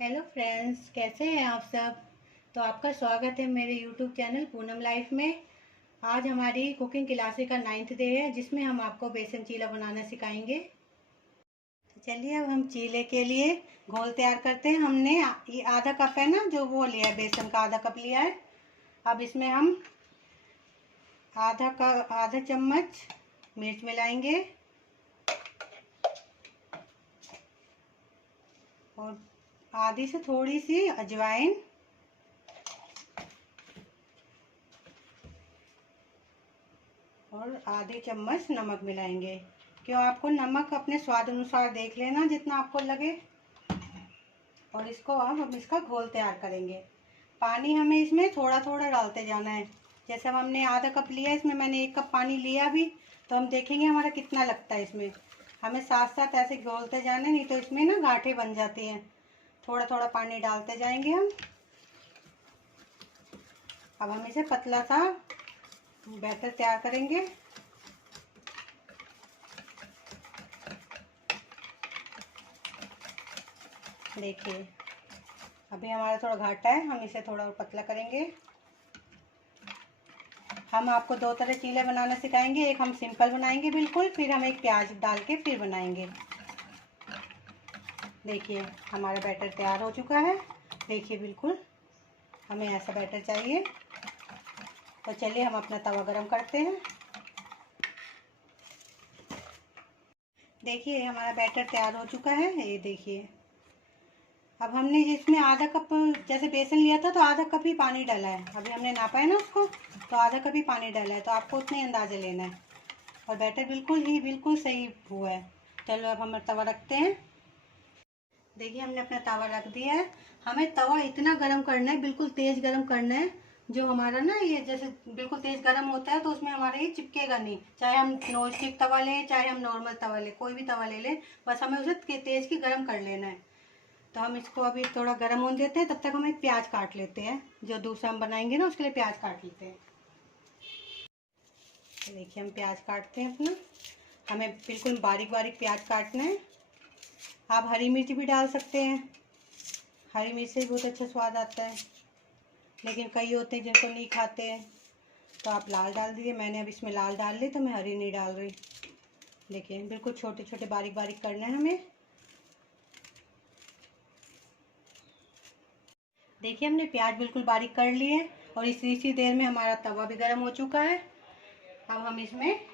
Hello friends, कैसे हैं आप सब। तो आपका स्वागत है मेरे यूट्यूब चैनल पूनम लाइफ में। आज हमारी कुकिंग क्लासेस का 9th डे है, जिसमें हम आपको बेसन चीला बनाना सिखाएंगे। तो चलिए अब हम चीले के लिए घोल तैयार करते हैं। हमने ये आधा कप है ना, जो वो लिया है, बेसन का आधा कप लिया है। अब इसमें हम आधा चम्मच मिर्च मिलाएंगे और आधी से थोड़ी सी अजवाइन और आधी चम्मच नमक मिलाएंगे। क्यों, आपको नमक अपने स्वाद अनुसार देख लेना जितना आपको लगे। और इसको अब हम इसका घोल तैयार करेंगे। पानी हमें इसमें थोड़ा थोड़ा डालते जाना है। जैसे अब हमने आधा कप लिया, इसमें मैंने 1 कप पानी लिया भी, तो हम देखेंगे हमारा कितना लगता है इसमें। हमें साथ साथ ऐसे घोलते जाना है, नहीं तो इसमें ना गांठें बन जाती हैं। थोड़ा थोड़ा पानी डालते जाएंगे हम। अब हम इसे पतला सा बैटर तैयार करेंगे। देखिए अभी हमारा थोड़ा घाटा है, हम इसे थोड़ा और पतला करेंगे। हम आपको 2 तरह चीले बनाना सिखाएंगे। एक हम सिंपल बनाएंगे बिल्कुल, फिर हम एक प्याज डाल के फिर बनाएंगे। देखिए हमारा बैटर तैयार हो चुका है। देखिए बिल्कुल हमें ऐसा बैटर चाहिए। तो चलिए हम अपना तवा गरम करते हैं। देखिए हमारा बैटर तैयार हो चुका है, ये देखिए। अब हमने जिसमें आधा कप जैसे बेसन लिया था, तो आधा कप ही पानी डाला है। अभी हमने नापा है ना उसको, तो आधा कप ही पानी डाला है, तो आपको उतने अंदाजे लेना है। और बैटर बिल्कुल सही हुआ है। चलो अब हम तवा रखते हैं। देखिए हमने अपना तवा रख दिया है। हमें तवा इतना गर्म करना है, बिल्कुल तेज़ गर्म करना है। जो हमारा ना ये जैसे बिल्कुल तेज़ गर्म होता है, तो उसमें हमारा ये चिपकेगा नहीं। चाहे हम नॉन स्टिक तवा लें, चाहे हम नॉर्मल तवा लें, कोई भी तवा ले लें, बस हमें उसे तेज़ की गर्म कर लेना है। तो हम इसको अभी थोड़ा गर्म होने देते हैं। तब तक हम एक प्याज काट लेते हैं। जो दूसरा हम बनाएंगे ना, उसके लिए प्याज काट लेते हैं। तो देखिए हम प्याज काटते हैं अपना। हमें बिल्कुल बारीक बारीक प्याज काटना है। आप हरी मिर्च भी डाल सकते हैं, हरी मिर्च से बहुत अच्छा स्वाद आता है। लेकिन कई होते हैं जिनको नहीं खाते हैं, तो आप लाल डाल दीजिए। मैंने अब इसमें लाल डाल ली, तो मैं हरी नहीं डाल रही। देखिए बिल्कुल छोटे छोटे बारीक बारीक करना है हमें। देखिए हमने प्याज बिल्कुल बारीक कर लिए, और इसी देर में हमारा तवा भी गर्म हो चुका है। अब हम इसमें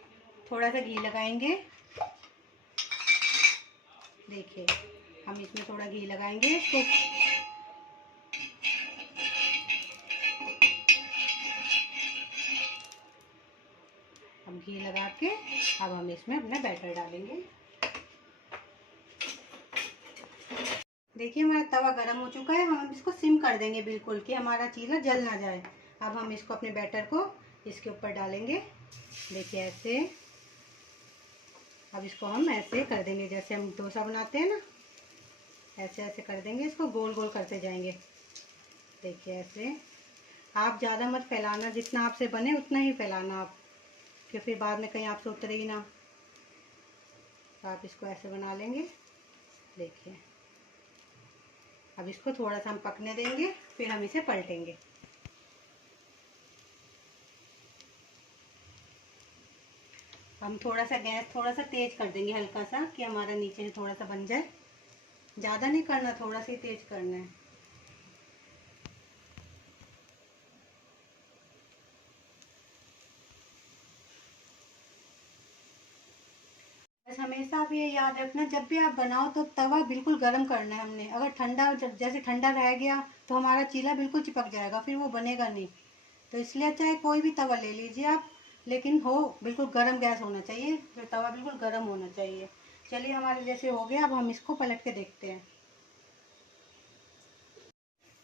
थोड़ा सा घी लगाएंगे। देखिए हम इसमें थोड़ा घी लगाएंगे इसको। हम घी लगा के अब हम इसमें अपना बैटर डालेंगे। देखिए हमारा तवा गर्म हो चुका है। हम इसको सिम कर देंगे बिल्कुल, कि हमारा चीला जल ना जाए। अब हम इसको अपने बैटर को इसके ऊपर डालेंगे। देखिए ऐसे। अब इसको हम ऐसे कर देंगे, जैसे हम डोसा बनाते हैं ना, ऐसे ऐसे कर देंगे। इसको गोल गोल करते जाएंगे। देखिए ऐसे। आप ज़्यादा मत फैलाना, जितना आपसे बने उतना ही फैलाना आप, कि फिर बाद में कहीं आपसे उतरे ही ना। तो आप इसको ऐसे बना लेंगे। देखिए अब इसको थोड़ा सा हम पकने देंगे, फिर हम इसे पलटेंगे। हम थोड़ा सा गैस थोड़ा सा तेज कर देंगे, हल्का सा, कि हमारा नीचे से थोड़ा सा बन जाए। ज़्यादा नहीं करना, थोड़ा सा ही तेज करना है। बस हमेशा आप ये याद रखना, जब भी आप बनाओ तो तवा बिल्कुल गर्म करना है हमने। अगर ठंडा, जैसे ठंडा रह गया, तो हमारा चीला बिल्कुल चिपक जाएगा, फिर वो बनेगा नहीं। तो इसलिए चाहे कोई भी तवा ले लीजिए आप, लेकिन हो बिल्कुल गर्म गैस होना चाहिए, फिर तवा बिल्कुल गर्म होना चाहिए। चलिए हमारे जैसे हो गया। अब हम इसको पलट के देखते हैं।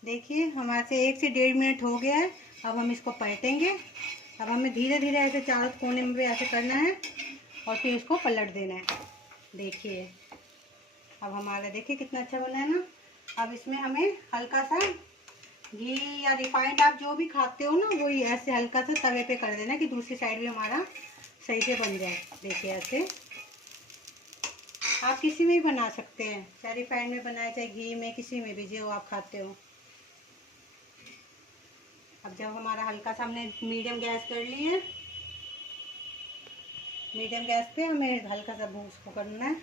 देखिए हमारे से 1 से 1.5 मिनट हो गया है। अब हम इसको पलटेंगे। अब हमें धीरे धीरे ऐसे चारों कोने में भी ऐसे करना है, और फिर इसको पलट देना है। देखिए अब हमारा देखिए कितना अच्छा बना है ना। अब इसमें हमें हल्का सा घी या रिफाइंड, आप जो भी खाते हो ना, वही ऐसे हल्का सा तवे पे कर देना, कि दूसरी साइड भी हमारा सही से बन जाए। देखिए ऐसे। आप किसी में भी बना सकते हैं, चाहे रिफाइंड में बनाए चाहे घी में, किसी में भी जो आप खाते हो। अब जब हमारा हल्का सा हमने मीडियम गैस कर ली है, मीडियम गैस पे हमें हल्का सा भून उसको करना है।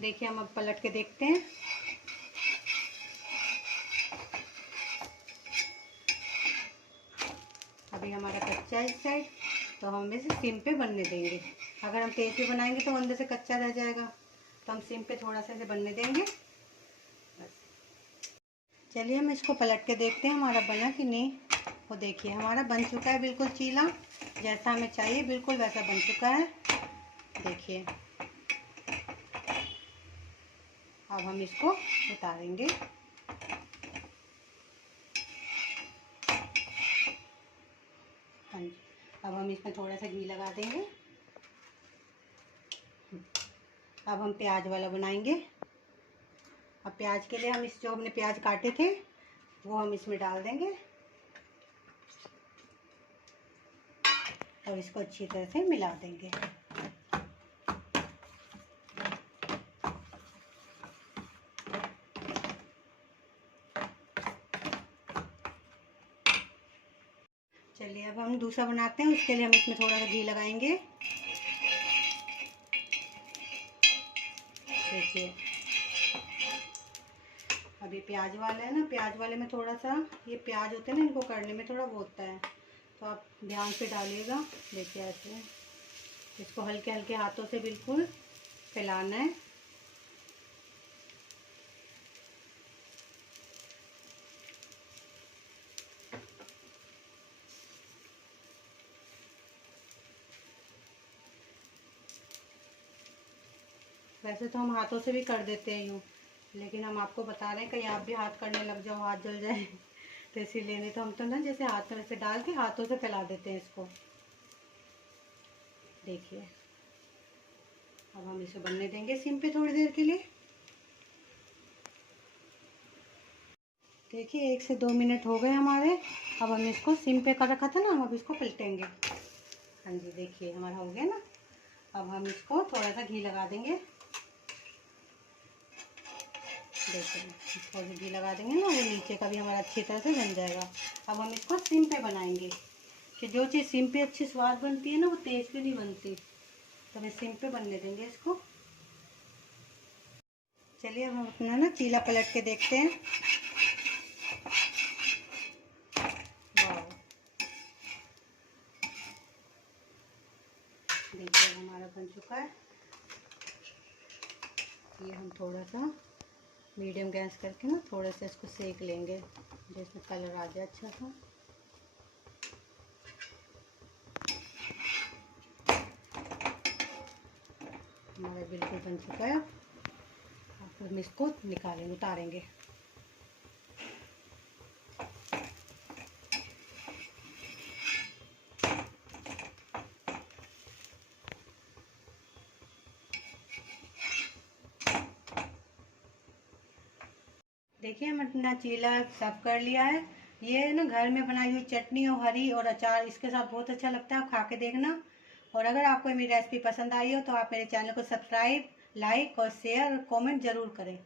देखिए हम अब पलट के देखते हैं। अभी हमारा कच्चा है इस साइड, तो हम इसे सिम पे बनने देंगे। अगर हम तेज पे बनाएंगे तो अंदर से कच्चा रह जाएगा, तो हम सिम पे थोड़ा सा इसे बनने देंगे बस। चलिए हम इसको पलट के देखते हैं हमारा बना कि नहीं। वो देखिए हमारा बन चुका है, बिल्कुल चीला जैसा हमें चाहिए बिल्कुल वैसा बन चुका है। देखिए अब हम इसको उतारेंगे। हाँ जी, अब हम इसमें थोड़ा सा घी लगा देंगे। अब हम प्याज वाला बनाएंगे। अब प्याज के लिए हम इस जो हमने प्याज काटे थे वो हम इसमें डाल देंगे और इसको अच्छी तरह से मिला देंगे। चलिए अब हम दूसरा बनाते हैं, उसके लिए हम इसमें थोड़ा सा घी लगाएंगे। देखिए अभी प्याज वाला है ना, प्याज वाले में थोड़ा सा ये प्याज होते हैं ना, इनको करने में थोड़ा वो होता है, तो आप ध्यान से डालिएगा। देखिए ऐसे इसको हल्के हल्के हाथों से बिल्कुल फैलाना है। वैसे तो हम हाथों से भी कर देते हैं यूँ, लेकिन हम आपको बता रहे हैं कहीं आप भी हाथ करने लग जाओ, हाथ जल जाए तो इसीलिए। नहीं तो हम तो ना जैसे हाथ में से डाल के हाथों से फैला देते हैं इसको। देखिए अब हम इसे बनने देंगे सिम पे थोड़ी देर के लिए। देखिए 1 से 2 मिनट हो गए हमारे। अब हम इसको सिम पे कर रखा था ना, हम अब इसको पलटेंगे। हाँ जी देखिए हमारा हो गया ना। अब हम इसको थोड़ा सा घी लगा देंगे। देखिए थोड़ी घी लगा देंगे ना, वो नीचे का भी हमारा अच्छी तरह से बन जाएगा। अब हम इसको सिम पे बनाएंगे, कि जो चीज़ सिम पे अच्छी स्वाद बनती है ना वो तेज़ पे नहीं बनती, तो हमें सिम पे बनने देंगे इसको। चलिए अब हम अपना ना चीला पलट के देखते हैं। वाह देखिए हमारा बन चुका है। ये हम थोड़ा सा मीडियम गैस करके ना थोड़ा सा इसको सेक लेंगे, जिसमें कलर आ जाए अच्छा सा। हमारा बिल्कुल बन चुका है। अब हम इसको निकालेंगे, उतारेंगे। देखिए हम अपना चीला सर्व कर लिया है। ये ना घर में बनाई हुई चटनी और हरी और अचार इसके साथ बहुत अच्छा लगता है, आप खा के देखना। और अगर आपको मेरी रेसिपी पसंद आई हो तो आप मेरे चैनल को सब्सक्राइब, लाइक और शेयर और कमेंट ज़रूर करें।